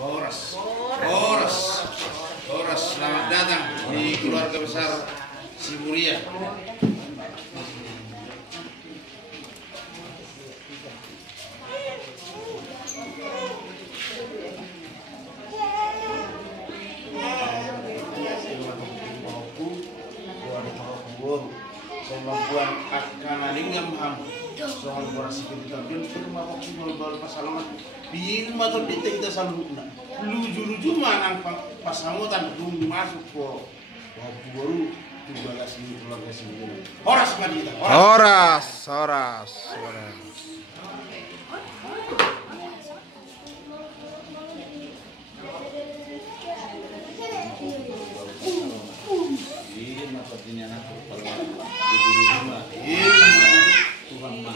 Horas, selamat datang di keluarga besar Simuria. Kemampuan akan alingam ham soal berasi kita bin firma waktu baru pasalan bin matur kita saluna luju manang pasangotan belum masuk ko baru 17 keluarga sendiri horas madita Horas. ini anak Tuhan